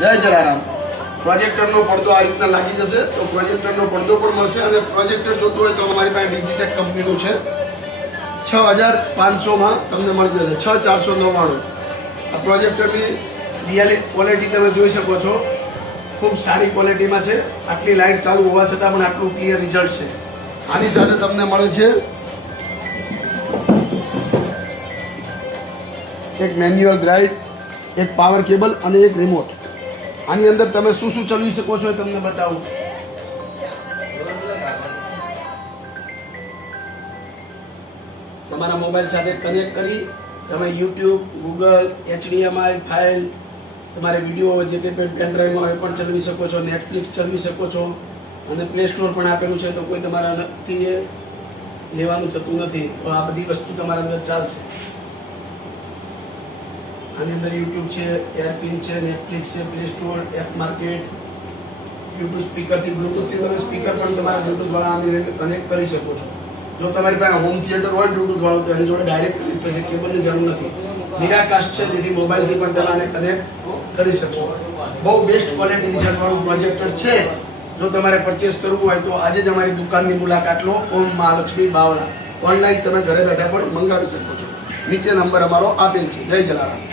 જય જલારામ. પ્રોજેક્ટરનો પડદો આ રીતના લાગી જશે તો પ્રોજેક્ટરનો પડદો પણ મળશે અને પ્રોજેક્ટર જોતું હોય તો અમારી પાસે ડિજિટેક કંપનીનું છે 6500માં તમને મળી જશે 6499. આ પ્રોજેક્ટરની રિયાલિટી ક્વોલિટી તમે જોઈ શકો છો, ખૂબ સારી ક્વોલિટીમાં છે. આટલી લાઇટ ચાલુ હોવા છતાં પણ આટલું ક્લિયર રિઝલ્ટ છે. આની સાથે તમને મળે છે એક મેન્યુઅલ ગાઈડ, એક પાવર કેબલ અને એક રિમોટ. આની અંદર તમે શું શું ચલાવી શકો છો એ તમને બતાવું. તમારા મોબાઈલ સાથે કનેક્ટ કરી તમે યુટ્યુબ, ગૂગલ, HDMI ફાઇલ, તમારે વિડીયો જે તે પેન ડ્રાઈવમાં હોય એ પણ ચલાવી શકો છો. નેટફ્લિક્સ ચલાવી શકો છો અને પ્લે સ્ટોર પણ આપેલું છે, તો કોઈ તમારા નક્કી લેવાનું થતું નથી. તો આ બધી વસ્તુ તમારા અંદર ચાલશે. આની અંદર યુટ્યુબ છે, એરપિન છે, નેટફ્લિક્સ છે, Play Store, app market, Bluetooth સ્પીકરથી બ્લૂટૂથથી તમે સ્પીકર પણ તમારા બ્લૂટૂથ વાળા આની કનેક્ટ કરી શકો છો. જો તમારી પાસે હોમ થિયેટર હોય બ્લૂટૂથ વાળું તો એની જોડે ડાયરેક્ટ કનેક્ટ થશે, કેબલની જરૂર નથી. નિરાકાશ છે, જેથી મોબાઈલથી પણ તમે આને કનેક્ટ કરી શકશો. બહુ બેસ્ટ ક્વોલિટી રિઝલ્ટ વાળું પ્રોજેક્ટર છે. જો તમારે પરચેસ કરવું હોય તો આજે જ અમારી દુકાનની મુલાકાત લો. ઓમ મહાલક્ષ્મી બાવળા. ઓનલાઈન તમે ઘરે બેઠા પણ મંગાવી શકો છો. નીચે નંબર અમારો આપેલ છે. જય જલારામ.